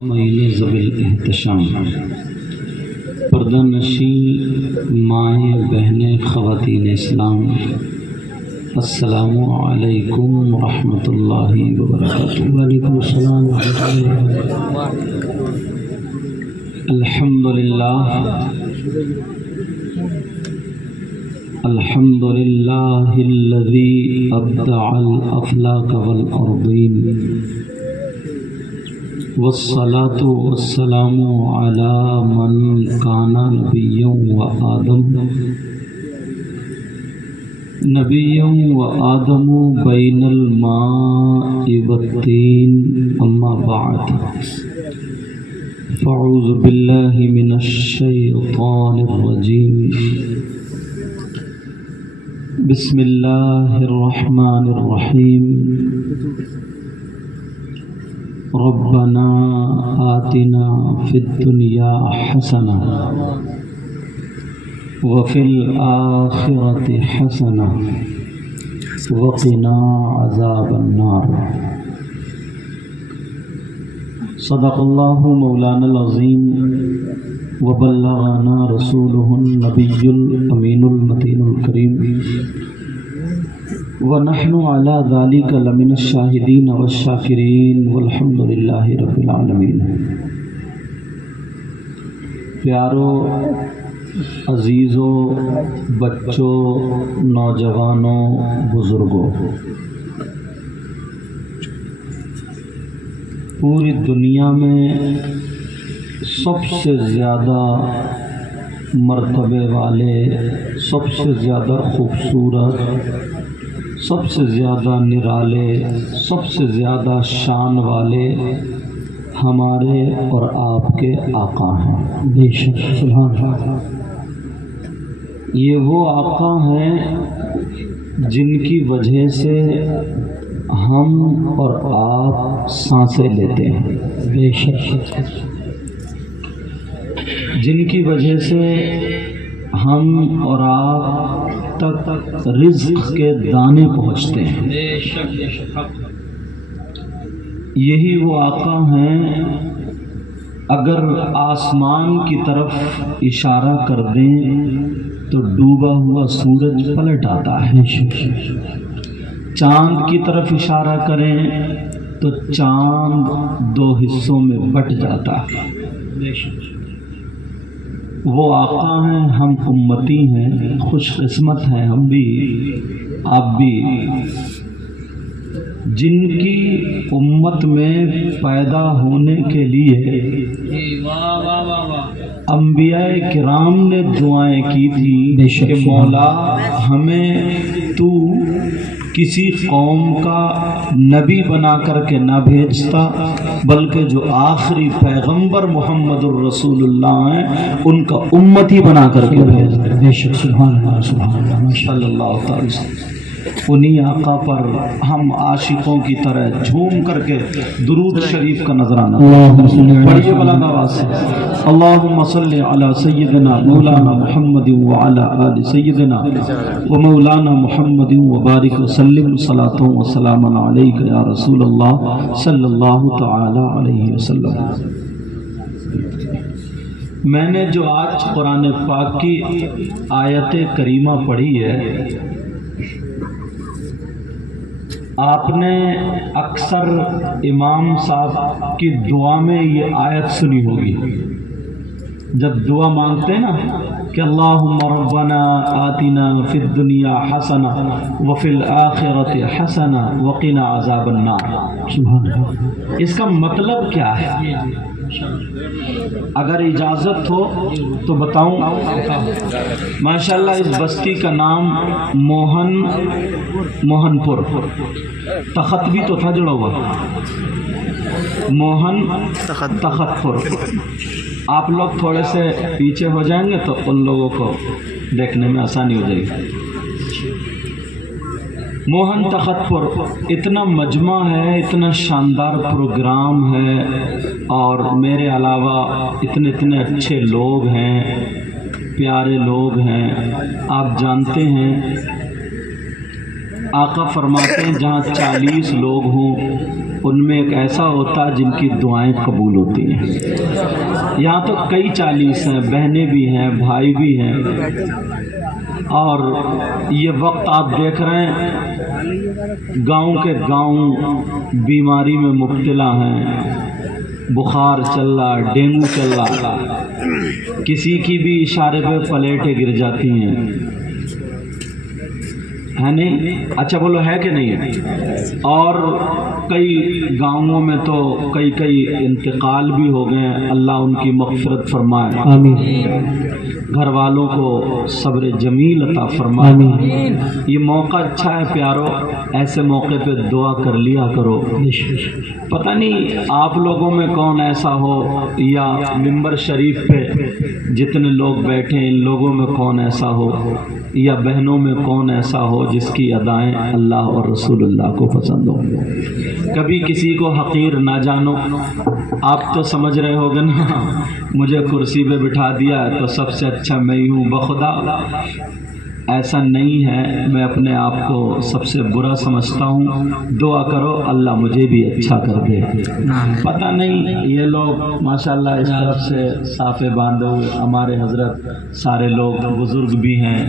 مہینے ذوی الاحتشام پردہ نشین مائیں بہنیں خواتین اسلام، السلام علیکم ورحمۃ اللہ وبرکاتہ۔ وعلیکم السلام ورحمۃ اللہ وبرکاتہ۔ الحمد للہ الذی ابدع الافلاک والارضین، والصلاة والسلام على من كان نبيا وآدم بين الماء والطين، أما بعد فأعوذ بالله من الشيطان الرجيم، بسم الله الرحمن الرحيم، ربنا آتنا في الدنيا حسنة وفي الآخرة حسنة وقنا عذاب النار۔ صدق الله مولانا العظيم وبلغنا رسوله النبي الأمين المتين الكريم، ونحن على ذلك لمن الشاهدين والشاكرين والحمد لله رب العالمين۔ پیارو، عزیزوں، بچوں، نوجوانوں، بزرگوں، پوری دنیا میں سب سے زیادہ مرتبے والے، سب سے زیادہ خوبصورت، سب سے زیادہ نرالے، سب سے زیادہ شان والے ہمارے اور آپ کے آقا ہیں۔ بے شک، سبحان اللہ۔ یہ وہ آقا ہیں جن کی وجہ سے ہم اور آپ سانسیں لیتے ہیں، بے شک، جن کی وجہ سے ہم اور آپ تک رزق کے دانے پہنچتے ہیں۔ یہی وہ آقا ہیں، اگر آسمان کی طرف اشارہ کر دیں تو ڈوبا ہوا سورج پلٹ آتا ہے، چاند کی طرف اشارہ کریں تو چاند دو حصوں میں بٹ جاتا ہے۔ وہ آقا ہیں، ہم امتی ہیں، خوش قسمت ہیں ہم بھی، آپ بھی، جن کی امت میں پیدا ہونے کے لیے انبیاء کرام نے دعائیں کی تھی کہ مولا ہمیں تو کسی قوم کا نبی بنا کر کے نہ بھیجتا، بلکہ جو آخری پیغمبر محمد الرسول اللہ ہیں ان کا امتی بنا کر کے بھیجتا۔ بے شک، سبحان اللہ، سبحان اللہ، صلی اللہ تعالی وسلم۔ انہی آقا پر ہم عاشقوں کی طرح جھوم کر کے درود شریف کا نذرانہ پڑھیے بلند آواز سے۔ اللہم صلی علی سیدنا مولانا محمد وعلی آل سیدنا و مولانا محمد وبارک وسلم، صلاۃ و سلام علیک یا رسول اللہ صلی اللہ تعالی علیہ وسلم۔ میں نے جو آج قرآن پاک کی آیت کریمہ پڑھی ہے، آپ نے اکثر امام صاحب کی دعا میں یہ آیت سنی ہوگی، جب دعا مانگتے ہیں نا کہ اللہم ربنا آتنا فی الدنیا حسنہ وفی الآخرۃ حسنہ وقنا عذاب النار۔ اس کا مطلب کیا ہے؟ اگر اجازت ہو تو بتاؤں۔ ماشاءاللہ اس بستی کا نام موہن پور، تخت بھی تو تھا جڑا ہوا، موہن تخت پور۔ آپ لوگ تھوڑے سے پیچھے ہو جائیں گے تو ان لوگوں کو دیکھنے میں آسانی ہو جائے گی۔ موہن تخت پور اتنا مجمع ہے، اتنا شاندار پروگرام ہے، اور میرے علاوہ اتنے اچھے لوگ ہیں، پیارے لوگ ہیں۔ آپ جانتے ہیں آقا فرماتے ہیں جہاں 40 لوگ ہوں ان میں ایک ایسا ہوتا ہے جن کی دعائیں قبول ہوتی ہیں. یہاں تو کئی 40 ہیں، بہنیں بھی ہیں، بھائی بھی ہیں، اور یہ وقت آپ دیکھ رہے ہیں گاؤں کے گاؤں بیماری میں مبتلا ہیں، بخار چل رہا، ڈینگو چل رہا، کسی کی بھی اشارے پہ پلیٹیں گر جاتی ہیں، ہے نہیں؟ اچھا بولو ہے کہ نہیں ہے؟ اور کئی گاؤں میں تو کئی انتقال بھی ہو گئے ہیں، اللہ ان کی مغفرت فرمائے، آمین. گھر والوں کو صبر جمیل عطا فرمائے. آمین. یہ موقع اچھا ہے پیارو، ایسے موقع پہ دعا کر لیا کرو. پتہ نہیں آپ لوگوں میں کون ایسا ہو، یا ممبر شریف پہ جتنے لوگ بیٹھے ان لوگوں میں کون ایسا ہو، یا بہنوں میں کون ایسا ہو جس کی ادائیں اللہ اور رسول اللہ کو پسند ہو. کبھی کسی کو حقیر نہ جانو. آپ تو سمجھ رہے ہوگے نا، مجھے کرسی پہ بٹھا دیا ہے تو سب سے اچھا میں ہی ہوں. بخدا ایسا نہیں ہے، میں اپنے آپ کو سب سے برا سمجھتا ہوں. دعا کرو اللہ مجھے بھی اچھا کر دے. پتہ نہیں یہ لوگ ماشاءاللہ اس طرف سے صافے باندھے ہوئے، ہمارے حضرت سارے لوگ بزرگ بھی ہیں،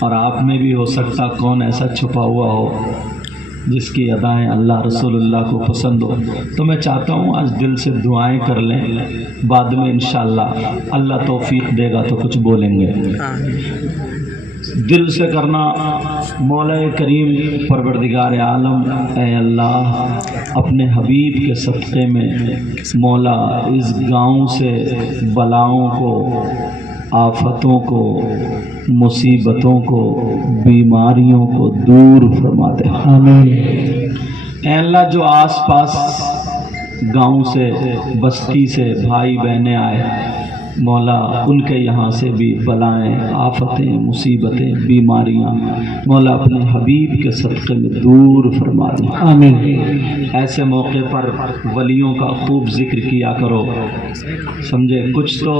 اور آپ میں بھی ہو سکتا کون ایسا چھپا ہوا ہو جس کی ادائیں اللہ رسول اللہ کو پسند ہو. تو میں چاہتا ہوں آج دل سے دعائیں کر لیں، بعد میں انشاءاللہ اللہ توفیق دے گا تو کچھ بولیں گے. دل سے کرنا. مولا کریم پروردگار عالم، اے اللہ اپنے حبیب کے صدقے میں مولا اس گاؤں سے بلاؤں کو، آفتوں کو، مصیبتوں کو، بیماریوں کو دور فرما دے. آمین. اے اللہ جو آس پاس گاؤں سے، بستی سے بھائی بہنیں آئے مولا، ان کے یہاں سے بھی بلائیں، آفتیں، مصیبتیں، بیماریاں مولا اپنے حبیب کے صدقے میں دور فرما دیں. آمین. ایسے موقع پر ولیوں کا خوب ذکر کیا کرو. سمجھے؟ کچھ تو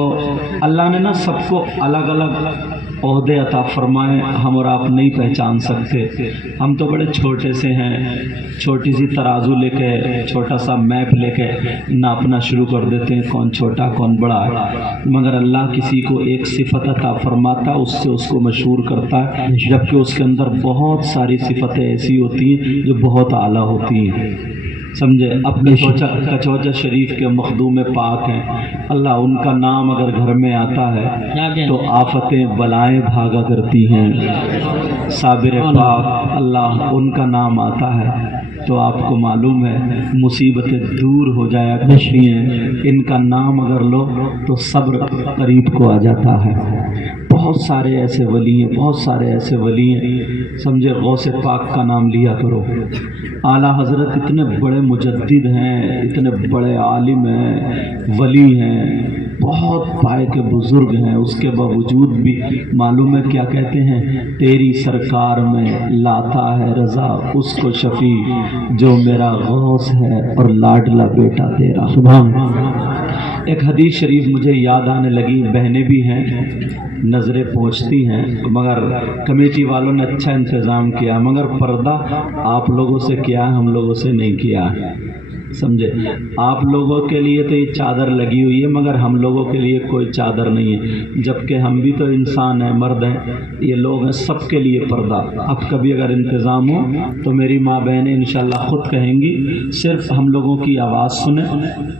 اللہ نے نا سب کو الگ الگ عہدے عطا فرمائے، ہم اور آپ نہیں پہچان سکتے. ہم تو بڑے چھوٹے سے ہیں، چھوٹی سی ترازو لے کے، چھوٹا سا میپ لے کے ناپنا شروع کر دیتے ہیں کون چھوٹا کون بڑا ہے. مگر اللہ کسی کو ایک صفت عطا فرماتا، اس سے اس کو مشہور کرتا ہے، جبکہ اس کے اندر بہت ساری صفتیں ایسی ہوتی ہیں جو بہت اعلیٰ ہوتی ہیں. سمجھے؟ اپنے کچوجہ شریف کے مخدوم پاک ہیں، اللہ ان کا نام اگر گھر میں آتا ہے تو آفتیں بلائیں بھاگا کرتی ہیں. صابر پاک اللہ ان کا نام آتا ہے تو آپ کو معلوم ہے مصیبتیں دور ہو جایا کرتی ہیں. ان کا نام اگر لو تو صبر قریب کو آ جاتا ہے. بہت سارے ایسے ولی ہیں، بہت سارے ایسے ولی ہیں. سمجھے؟ غوث پاک کا نام لیا کرو. اعلیٰ حضرت اتنے بڑے مجدد ہیں، اتنے بڑے عالم ہیں، ولی ہیں، بہت پائے کے بزرگ ہیں، اس کے باوجود بھی معلوم ہے کیا کہتے ہیں؟ تیری سرکار میں لاتا ہے رضا اس کو شفیع جو میرا غوث ہے اور لاڈلا بیٹا تیرا. سبحان اللہ. ایک حدیث شریف مجھے یاد آنے لگی. بہنیں بھی ہیں، نظریں پہنچتی ہیں، مگر کمیٹی والوں نے اچھا انتظام کیا، مگر پردہ آپ لوگوں سے کیا ہے، ہم لوگوں سے نہیں کیا ہے. سمجھے؟ آپ لوگوں کے لیے تو یہ چادر لگی ہوئی ہے، مگر ہم لوگوں کے لیے کوئی چادر نہیں ہے، جبکہ ہم بھی تو انسان ہیں، مرد ہیں، یہ لوگ ہیں، سب کے لیے پردہ. اب کبھی اگر انتظام ہو تو میری ماں بہنیں انشاءاللہ خود کہیں گی، صرف ہم لوگوں کی آواز سنیں،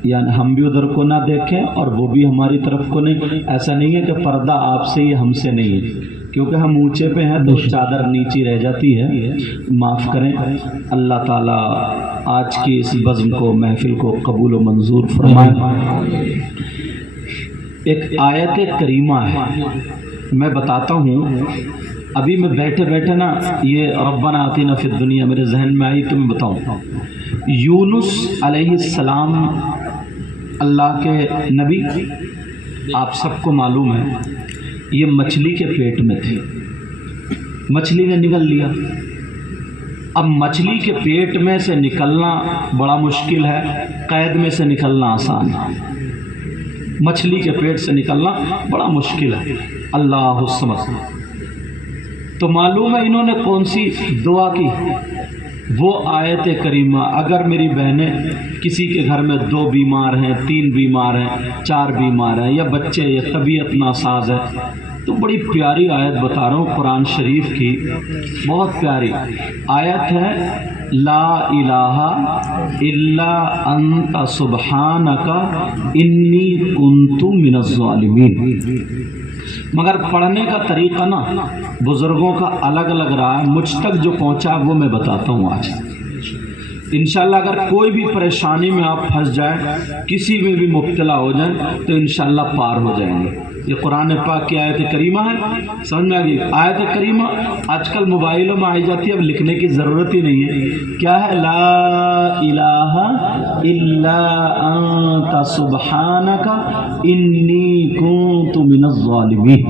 یعنی ہم بھی ادھر کو نہ دیکھیں اور وہ بھی ہماری طرف کو نہیں. ایسا نہیں ہے کہ پردہ آپ سے ہی ہم سے نہیں ہے، کیونکہ ہم اونچے پہ ہیں تو چادر نیچی رہ جاتی ہے. معاف کریں. اللہ تعالیٰ آج کی اس بزم کو، محفل کو قبول و منظور فرمائے. ایک آیت کریمہ ہے، میں بتاتا ہوں. ابھی میں بیٹھے بیٹھے نا یہ ربنا آتینا فی الدنیا میرے ذہن میں آئی تو میں بتاؤں. یونس علیہ السلام اللہ کے نبی، آپ سب کو معلوم ہے یہ مچھلی کے پیٹ میں تھے، مچھلی نے نگل لیا. اب مچھلی کے پیٹ میں سے نکلنا بڑا مشکل ہے، قید میں سے نکلنا آسان ہے. مچھلی کے پیٹ سے نکلنا بڑا مشکل ہے. اللہ الصمد. تو معلوم ہے انہوں نے کون سی دعا کی؟ وہ آیت کریمہ اگر میری بہنیں کسی کے گھر میں 2 بیمار ہیں، 3 بیمار ہیں، 4 بیمار ہیں، یا بچے یا طبیعت ناساز ہے، تو بڑی پیاری آیت بتا رہا ہوں قرآن شریف کی، بہت پیاری آیت ہے، لا الہ الا انت سبحانک انی کنت من الظالمین۔ مگر پڑھنے کا طریقہ نا بزرگوں کا الگ الگ رہا ہے، مجھ تک جو پہنچا وہ میں بتاتا ہوں آج۔ انشاءاللہ اگر کوئی بھی پریشانی میں آپ پھنس جائیں، کسی میں بھی مبتلا ہو جائیں، تو انشاءاللہ پار ہو جائیں گے۔ یہ قرآن پاک کی آیت کریمہ ہے، سمجھ میں آ گئی؟ آیت کریمہ آج کل موبائلوں میں آئی جاتی ہے، اب لکھنے کی ضرورت ہی نہیں ہے۔ کیا ہے؟ لا الہ الا انت سبحانک انی کنت من الظالمین۔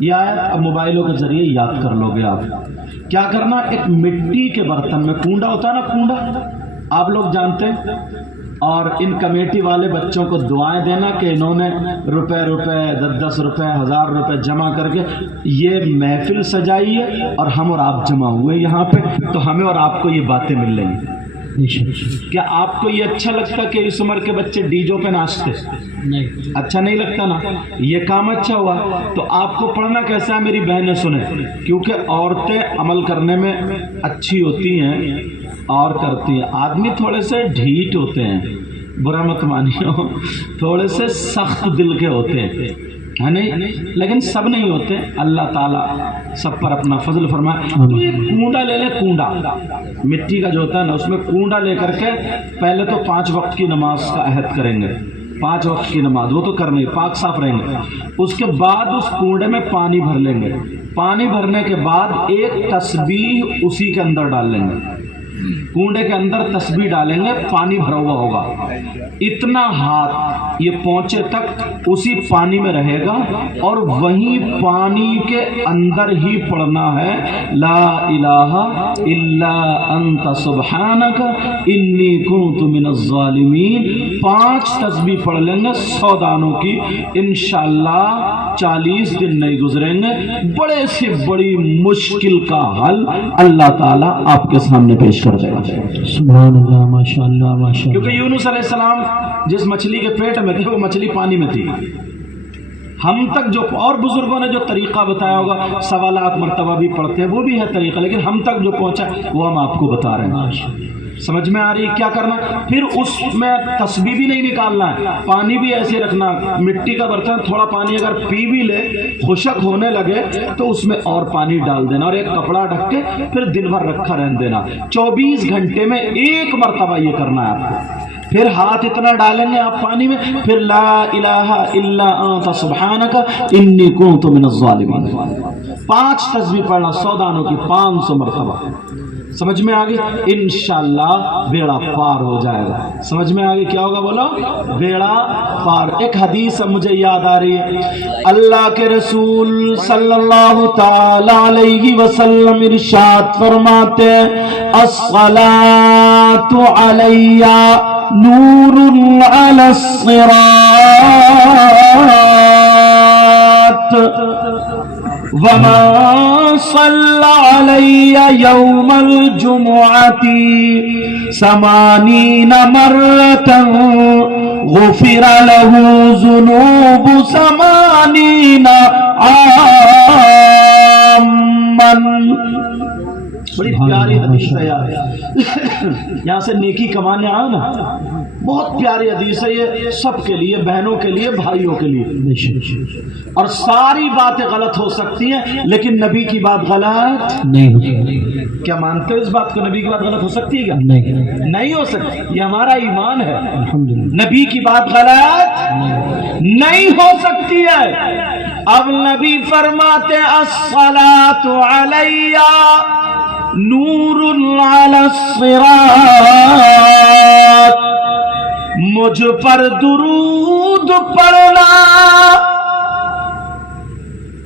یہ آیت اب موبائلوں کے ذریعے یاد کر لو گے آپ۔ کیا کرنا؟ ایک مٹی کے برتن میں، کنڈا ہوتا ہے نا، کنڈا آپ لوگ جانتے ہیں، اور ان کمیٹی والے بچوں کو دعائیں دینا کہ انہوں نے روپے 10 روپے 1000 روپے جمع کر کے یہ محفل سجائی ہے، اور ہم اور آپ جمع ہوئے یہاں پہ، تو ہمیں اور آپ کو یہ باتیں مل رہی ہیں۔ کیا آپ کو یہ اچھا لگتا کہ اس عمر کے بچے ڈیجوں پہ ناچتے؟ نہیں، اچھا نہیں لگتا نا؟ یہ کام اچھا ہوا۔ تو آپ کو پڑھنا کیسا ہے میری بہنیں سنیں، کیونکہ عورتیں عمل کرنے میں اچھی ہوتی ہیں اور کرتی ہیں، آدمی تھوڑے سے ڈھیٹ ہوتے ہیں، برا مت مانیو، تھوڑے سے سخت دل کے ہوتے ہیں، ہے نہیں؟ لیکن سب نہیں ہوتے، اللہ تعالیٰ سب پر اپنا فضل فرمائے۔ تو یہ کنڈا لے لے، کنڈا مٹی کا جو ہوتا ہے نا، اس میں کنڈا لے کر کے پہلے تو 5 وقت کی نماز کا عہد کریں گے، 5 وقت کی نماز، وہ تو کرنے پاک صاف رہیں گے۔ اس کے بعد اس کنڈے میں پانی بھر لیں گے، پانی بھرنے کے بعد ایک تسبیح اسی کے اندر ڈال لیں گے، کنڈے کے اندر تسبیح ڈالیں گے، پانی بھرا ہوا ہوگا، اتنا ہاتھ یہ پہنچے تک اسی پانی میں رہے گا، اور وہیں پانی کے اندر ہی پڑھنا ہے لا الہ الا انت سبحانک انی کنت من الظالمین۔ 5 تسبیح پڑھ لیں گے 100 دانوں کی، انشاءاللہ 40 دن نہیں گزریں گے، بڑے سے بڑی مشکل کا حل اللہ تعالیٰ آپ کے سامنے پیش کر دے گا۔ سبحان اللہ، ماشاء اللہ، ماشاء اللہ۔ کیونکہ یونس علیہ السلام جس مچھلی کے پیٹ میں تھے وہ مچھلی پانی میں تھی۔ ہم تک جو اور بزرگوں نے جو طریقہ بتایا ہوگا، 1.25 لاکھ مرتبہ بھی پڑھتے ہیں، وہ بھی ہے طریقہ، لیکن ہم تک جو پہنچا وہ ہم آپ کو بتا رہے ہیں۔ سمجھ میں آ رہی ہے کیا کرنا؟ پھر اس میں تسبیح بھی نہیں نکالنا ہے، پانی بھی ایسے رکھنا، مٹی کا برتن تھوڑا پانی اگر پی بھی لے، خشک ہونے لگے تو اس میں اور پانی ڈال دینا، اور ایک کپڑا ڈھک کے پھر دن بھر رکھا رہنے دینا۔ 24 گھنٹے میں 1 مرتبہ یہ کرنا ہے آپ کو۔ پھر ہاتھ اتنا ڈالیں گے آپ پانی میں، پھر لا الہ الا انت سبحانک انی کنت من الظالمین۔ 5 تسبیح پڑھنا 100 دانوں کی 500 مرتبہ۔ سمجھ میں آگے؟ انشاءاللہ بیڑا پار ہو جائے گا۔ سمجھ میں آگے کیا ہوگا؟ بولو، بیڑا پار۔ ایک حدیث مجھے یاد آ رہی ہے، اللہ کے رسول صلی اللہ تعالی علیہ وسلم ارشاد فرماتے ہیں، الصلاۃ علی نور علی الصراط، ومن صلى علي يوم الجمعة 80 مرة غفر له ذنوب 80 عاما۔ بڑی پیاری حدیث ہے یار، یہاں سے نیکی کمانے آؤ نا، بہت پیاری حدیث ہے یہ، سب کے لیے، بہنوں کے لیے، بھائیوں کے لیے۔ اور ساری باتیں غلط ہو سکتی ہیں لیکن نبی کی بات غلط نہیں ہو سکتی۔ کیا مانتے ہو اس بات کو؟ نبی کی بات غلط ہو سکتی ہے کیا؟ نہیں ہو سکتی، یہ ہمارا ایمان ہے۔ الحمدللہ، نبی کی بات غلط نہیں ہو سکتی ہے۔ اب نبی فرماتے الصلاۃ علی نور علی الصراط، مجھ پر درود پڑھنا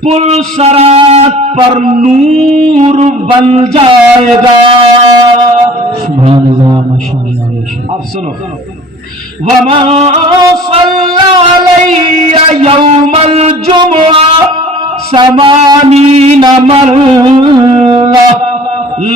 پل صراط پر نور بن جائے گا۔ سبحان اللہ، ماشاء اللہ، ماشاء اللہ۔ اب سنو، وَمَا صَلَّى عَلَيَّ يَوْمَ الْجُمُعَةِ 80 مرة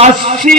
80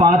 5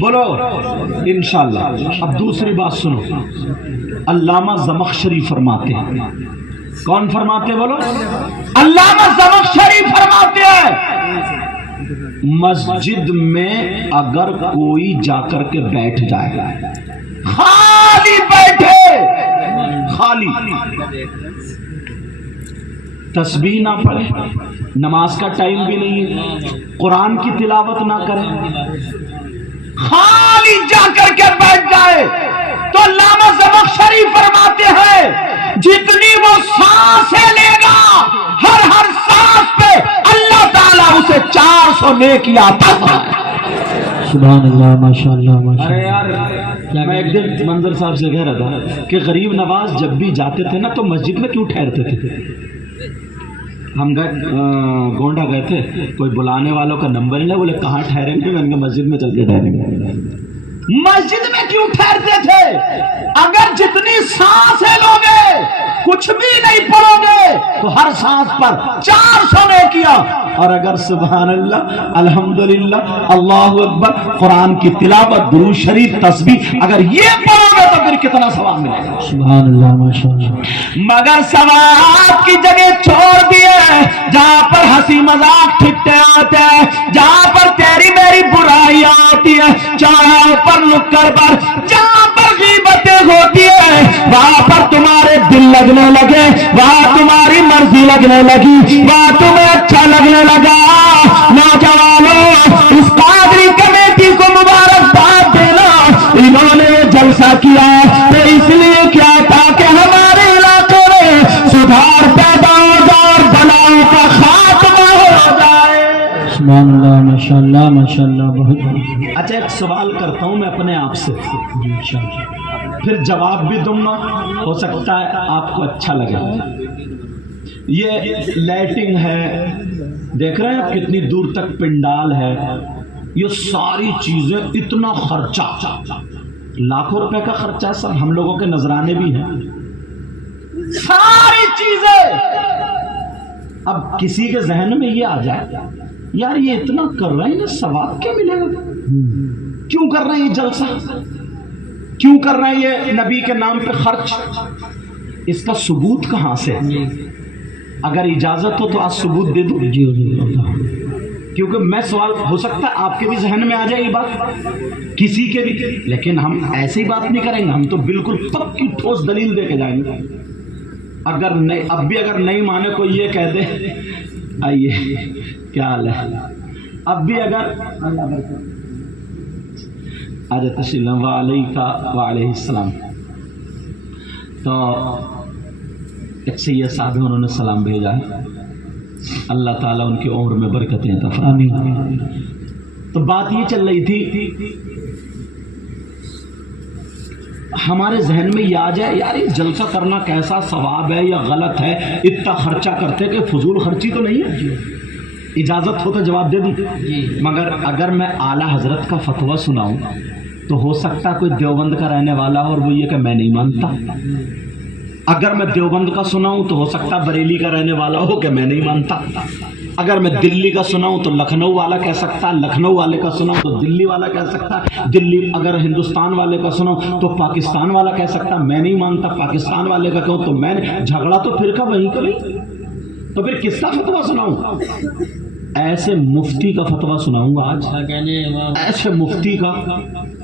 بولو انشاءاللہ۔ اب دوسری بات سنو، علامہ زمخشری فرماتے ہیں، کون فرماتے ہیں؟ بولو علامہ زمخشری فرماتے ہیں مسجد میں اگر کوئی جا کر کے بیٹھ جائے، خالی بیٹھے، خالی تسبیح نہ پڑھے، نماز کا ٹائم بھی نہیں ہے، قرآن کی تلاوت نہ کرے، خالی جا کر کے بیٹھ جائے، تو علامہ زمخشری فرماتے ہیں جتنی وہ سانسیں لے گا، ہر سانس پہ اللہ تعالیٰ اسے 400 نیکی عطا فرمائے۔ سبحان اللہ، ماشاءاللہ ماشاءاللہ۔ ارے یار میں ایک دن منظر صاحب سے کہہ رہا تھا کہ غریب نواز جب بھی جاتے تھے نا تو مسجد میں کیوں ٹھہرتے تھے؟ ہم گئے گونڈا گئے تھے، کوئی بلانے والوں کا نمبر نہیں، بولے کہاں ٹھہریں گے؟ میں نے کہا مسجد میں چل کے ٹھہریں گے۔ مسجد میں کیوں ٹھہرتے تھے؟ اگر جتنی سانسیں لوگے کچھ بھی نہیں پڑھو گے تو ہر سانس پر 400 نے کیا، اور اگر سبحان اللہ الحمدللہ اللہ اکبر قرآن کی تلاوت درود شریف تسبیح اگر یہ پڑھو گے تو پھر کتنا ثواب ملے گا؟ سبحان اللہ ماشاءاللہ۔ مگر ثواب کی جگہ چھوڑ دیے جہاں پر ہنسی مذاق ٹھٹے آتے ہیں، جہاں پر تیری میری برائی آتی ہے، چوراہوں پر نکڑ پر جہاں پر غیبتیں ہوتی ہے، وہاں پر تمہارے دل لگنے لگے، وہاں تمہاری مرضی لگنے لگی، وہاں تمہیں اچھا لگنے لگا۔ نوجوانوں اس قادری کمیٹی کو مبارکباد دینا، انہوں نے جلسہ کیا تو اس لیے کیا تاکہ ہمارے علاقے میں سدھار پیدا ہو جائے اور بلاؤں کا خاتمہ ہو جائے۔ سبحان اللہ ماشاءاللہ ماشاءاللہ، بہت اچھا ایک سوال کرتا ہوں میں اپنے آپ سے، پھر جواب بھی دوں گا، ہو سکتا ہے آپ کو اچھا لگے۔ یہ لائٹنگ ہے، دیکھ رہے ہیں آپ کتنی دور تک پنڈال ہے، یہ ساری چیزیں اتنا خرچہ، لاکھوں روپے کا خرچہ، سب ہم لوگوں کے نذرانے بھی ہیں، ساری چیزیں۔ اب کسی کے ذہن میں یہ آ جائے یار یہ اتنا کر رہے ہیں انہیں ثواب کیا ملے گا؟ کیوں کر رہے ہیں یہ جلسہ؟ کیوں کر رہے ہیں یہ نبی کے نام پہ خرچ؟ اس کا ثبوت کہاں سے؟ اگر اجازت ہو تو آج ثبوت دے دوں، کیونکہ میں سوال ہو سکتا ہے آپ کے بھی ذہن میں آ جائے یہ بات، کسی کے بھی، لیکن ہم ایسی بات نہیں کریں گے، ہم تو بالکل پکی ٹھوس دلیل دے کے جائیں گے۔ اگر نہیں، اب بھی اگر نہیں مانے کوئی یہ کہہ دے آئیے کیا حال ہے، اب بھی اگر حضرت تسلیم وعلیہ السلام، تو ایک سید صاحب انہوں نے سلام بھیجا ہے، اللہ تعالیٰ ان کی عمر میں برکتیں عطا فرمائے۔ آمین۔ تو بات یہ چل رہی تھی ہمارے ذہن میں یہ آ جائے یار یہ جلسہ کرنا کیسا ثواب ہے یا غلط ہے، اتنا خرچہ کرتے کہ فضول خرچی تو نہیں ہے؟ اجازت ہو تو جواب دے دوں، مگر اگر میں اعلیٰ حضرت کا فتویٰ سناؤں تو ہو سکتا کوئی دیوبند کا رہنے والا ہو اور وہ یہ کہ میں نہیں مانتا، اگر میں دیوبند کا سناؤں تو ہو سکتا بریلی کا رہنے والا ہو کہ میں نہیں مانتا، اگر میں دلی کا سناؤں تو لکھنؤ والا کہہ سکتا، لکھنؤ والے کا سناؤں تو دلی والا کہہ سکتا، دلی اگر ہندوستان والے کا سناؤں تو پاکستان والا کہہ سکتا میں نہیں مانتا، پاکستان والے کا کہوں تو میں جھگڑا تو پھر کا وہیں کا نہیں، تو پھر کس کا فتویٰ سناؤں؟ ایسے مفتی کا فتویٰ سناؤں گا آج، ایسے مفتی کا،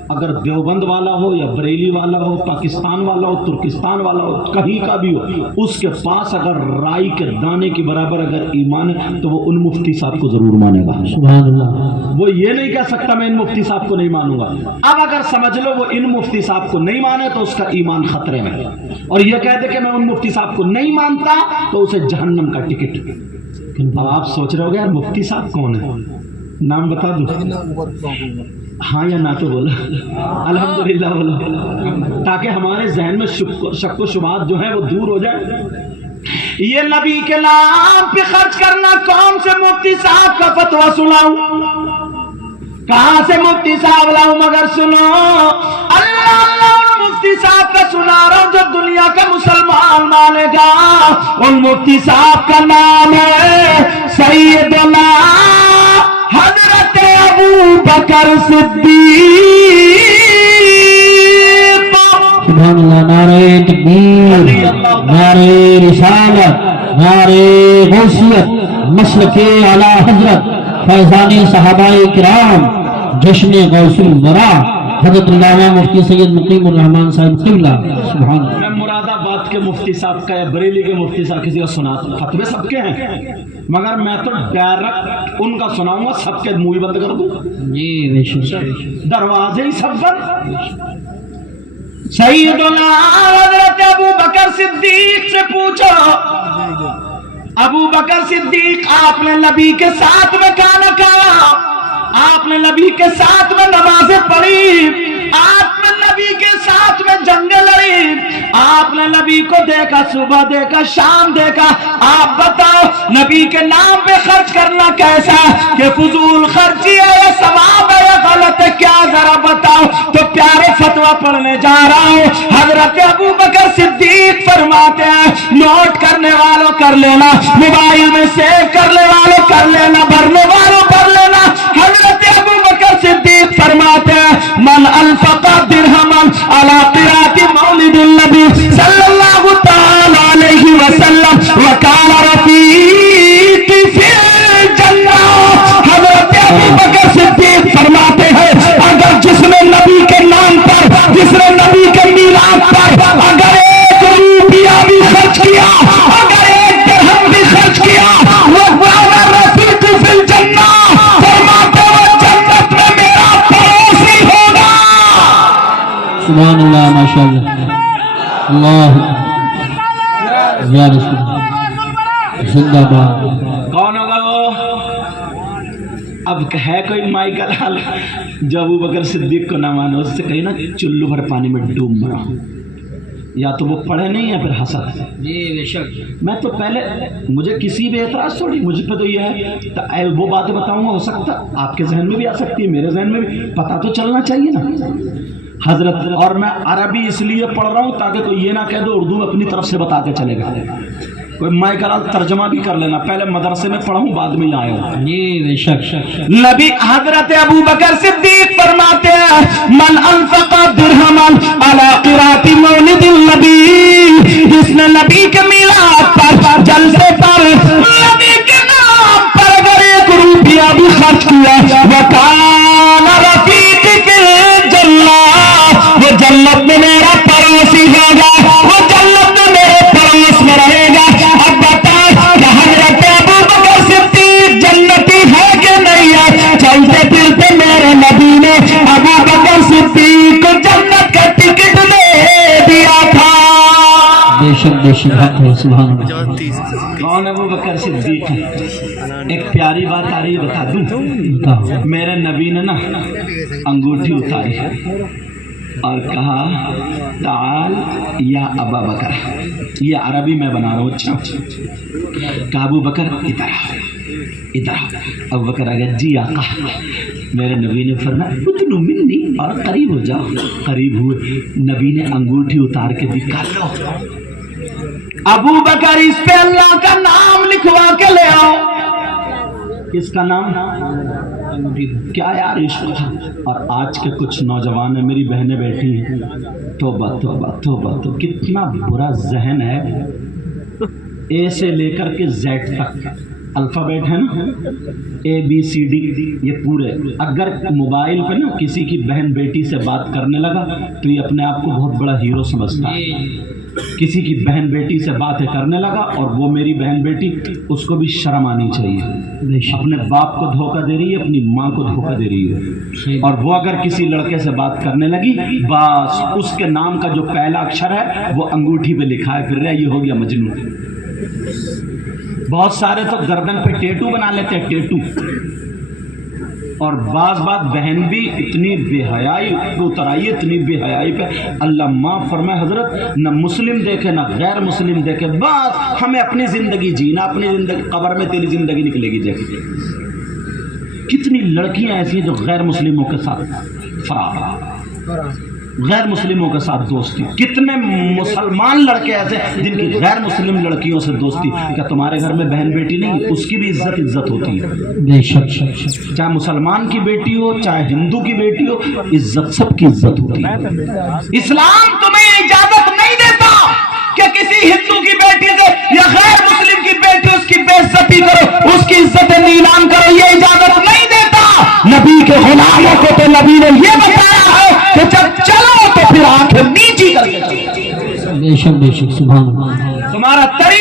اگر دیوبند والا ہو یا بریلی والا ہو، پاکستان والا ہو، ترکستان والا ہو، کہیں کا بھی ہو، اس کے پاس اگر رائی کے دانے کے برابر اگر ایمان ہے تو وہ ان مفتی صاحب کو ضرور مانے گا۔ سبحان اللہ۔ وہ یہ نہیں کہہ سکتا میں ان مفتی صاحب کو نہیں مانوں گا۔ اب اگر سمجھ لو وہ ان مفتی صاحب کو نہیں مانے تو اس کا ایمان خطرے میں، اور یہ کہہ دے کہ میں ان مفتی صاحب کو نہیں مانتا تو اسے جہنم کا ٹکٹ۔ اب آپ سوچ رہے ہو گے یار مفتی صاحب کون ہے، نام بتا دوں؟ ہاں یا نہ تو بولو، الحمدللہ بولو، تاکہ ہمارے ذہن میں شک و شبہات جو ہیں وہ دور ہو جائے۔ یہ نبی کے نام پہ خرچ کرنا، کون سے مفتی صاحب کا فتویٰ سناؤں، کہاں سے مفتی صاحب لاؤں؟ مگر سنو اللہ مفتی صاحب کا سنا رہا ہوں جو دنیا کا مسلمان مانے گا، ان مفتی صاحب کا نام ہے سیدنا حضرت ابو ابو بکر صدیق سبحان اللہ. نعرہ تکبیر، نعرہ رسالت، نعرہ غوثیت، مسلک اعلی حضرت فیضان صحابہ کرام، جشن غوث الورا حضرت علامہ مفتی سید مقیم الرحمان صاحب قبلہ. سبحان اللہ. میں مراد آباد کے مفتی صاحب کا یا بریلی کے مفتی صاحب کسی کا سنا، فتوے سب کے ہیں، مگر میں تو ڈائریکٹ ان کا سناؤں گا، سب کے منہ ہی بند کر دوں، جی بے شک. دروازے ہی سب بند. سیدنا حضرت ابو بکر صدیق سے پوچھو، ابو بکر صدیق آپ نے نبی کے ساتھ میں کھانا کھایا، آپ نے نبی کے ساتھ میں نمازیں پڑھی، آپ نے نبی کے ساتھ میں جنگیں لڑی، آپ نے نبی کو دیکھا، صبح دیکھا، شام دیکھا. آپ بتاؤ نبی کے نام پہ خرچ کرنا کیسا کہ فضول خرچی ہے یا ثواب ہے یا غلط ہے، کیا ذرا بتاؤ. تو پیارے فتویٰ پڑھنے جا رہا ہوں. حضرت ابو بکر صدیق فرماتے ہیں، نوٹ کرنے والوں کر لینا، موبائل میں سیو کرنے والوں کر لینا، بھرنے والوں بھر لینا. حضرت ابو بکر صدیق فرماتے ہیں، من انفق درہما علی قراءۃ مولد النبی صلی اللہ تعالی علیہ وسلم وکان رفیقی فی الجنہ. حضرت ابو بکر صدیق فرماتے ہیں، اگر جس نے نبی کے نام پر، جس نے نبی کے میلاد پر اگر ایک روپیہ بھی خرچ کیا، اگر ایک درہم بھی خرچ کیا، وہ کان رفیقی فی الجنہ، فرماتے ہیں جنت میں میرا پڑوسی ہوگا. سبحان اللہ. ماشاء اللہ. اللہ یا رسول اللہ. زندہ باد. کون ہوگا وہ؟ اب ہے کوئی مائی کا لال جو ابو بکر صدیق کو نہ مانے، اس سے کہیں نا چلو بھر پانی میں ڈوب مرا. یا تو وہ پڑھے نہیں یا پھر حسد. جی بے شک. میں تو پہلے مجھے کسی بھی اعتراض تھوڑی، مجھ پہ تو یہ ہے وہ باتیں بتاؤں گا، ہو سکتا آپ کے ذہن میں بھی آ سکتی ہے، میرے ذہن میں بھی، پتہ تو چلنا چاہیے نا حضرت. اور میں عربی اس لیے پڑھ رہا ہوں تاکہ کوئی یہ نہ کہہ دو اردو اپنی طرف سے بتا کے چلے گا. کوئی مائی کرال ترجمہ بھی کر لینا، پہلے مدرسے میں پڑھوں بعد میں لایا ہوں. جی بے شک. نبی حضرت ابو بکر صدیق فرماتے ہیں، من انفق درہما علی قراءۃ مولد النبی، جس نے نبی کے میلاد پر، جلسے پر، نبی کے نام پر اگر ایک روپیہ بھی خرچ کیا، وکان رفیقی فی الجنہ، وہ جنت میں میرا پڑوسی ہوگا، وہ جنت میں میرے پڑوس میں رہے گا. اب بتا کہ حضرت ابو بکر صدیق جنتی ہے کہ نہیں ہے؟ چلتے پھرتے میرے نبی نے ابو بکر صدیق کو جنت کا ٹکٹ دے دیا تھا. بے شک بے شک. حق ہے. سبحان اللہ. کون ابو بکر صدیق؟ ایک پیاری بات آ رہی ہے، بتا دوں. میرے نبی نے نا انگوٹھی اتاری اور کہا تعال یا ابا بکر. یہ عربی میں بنا رہا ہوں. اچھا کہا ابو بکر ادھر آؤ، ادھر آؤ. ابو بکر آ گیا، جی آقا. میرے نبی نے فرمایا اتنو منی، اور قریب ہو جاؤ. قریب ہوئے، نبی نے انگوٹھی اتار کے دکھا لو. ابو بکر اس پہ اللہ کا نام لکھوا کے لے آؤ. کس کا نام؟ کیا یار عشق تھا. اور آج کے کچھ نوجوان ہیں، میری بہنیں بیٹھی ہیں، توبہ توبہ توبہ، تو کتنا برا ذہن ہے. اے سے لے کر کے زیڈ تک الفابیٹ ہے نا، اے بی سی ڈی، یہ پورے. اگر موبائل پہ نا کسی کی بہن بیٹی سے بات کرنے لگا تو یہ اپنے آپ کو بہت بڑا ہیرو سمجھتا ہے. کسی کی بہن بیٹی سے باتیں کرنے لگا، اور وہ میری بہن بیٹی، اس کو بھی شرم آنی چاہیے. اپنے باپ کو دھوکہ دے رہی ہے، اپنی ماں کو دھوکہ دے رہی ہے. اور وہ اگر کسی لڑکے سے بات کرنے لگی، بس اس کے نام کا جو پہلا اکشر ہے وہ انگوٹھی پہ لکھا ہے پھر رہا، یہ ہو گیا مجنون. بہت سارے تو گردن پہ ٹیٹو بنا لیتے ہیں، ٹیٹو. اور بعض بات بہن بھی اتنی بے حیائی اتر آئی، اتنی بے حیائی پہ اللہ معاف فرمائے حضرت. نہ مسلم دیکھے نہ غیر مسلم دیکھے، بس ہمیں اپنی زندگی جینا، اپنی زندگی، قبر میں تیری زندگی نکلے گی. دیکھ کتنی لڑکیاں ایسی ہیں جو غیر مسلموں کے ساتھ فرار. غیر مسلموں کے ساتھ دوستی. کتنے مسلمان لڑکے ایسے جن کی غیر مسلم لڑکیوں سے دوستی. کیا تمہارے گھر میں بہن بیٹی نہیں؟ اس کی بھی عزت ہوتی ہے. بے شک. چاہے مسلمان کی بیٹی ہو چاہے ہندو کی بیٹی ہو, عزت سب کی عزت ہوتی ہے. اسلام تمہیں اجازت نہیں دیتا کہ کسی ہندو کی بیٹی سے یا غیر مسلم کی بیٹی اس کی بے عزتی کرو, اس کی عزت نیلام کرو, یہ اجازت نہیں دیتا. نبی کے غلاموں کو تو نبی نے یہ بتایا ہے کہ جب چلو تو پھر آنکھیں نیچی کر کے چلو. بے شک. سبحان اللہ. تمہارا طریقہ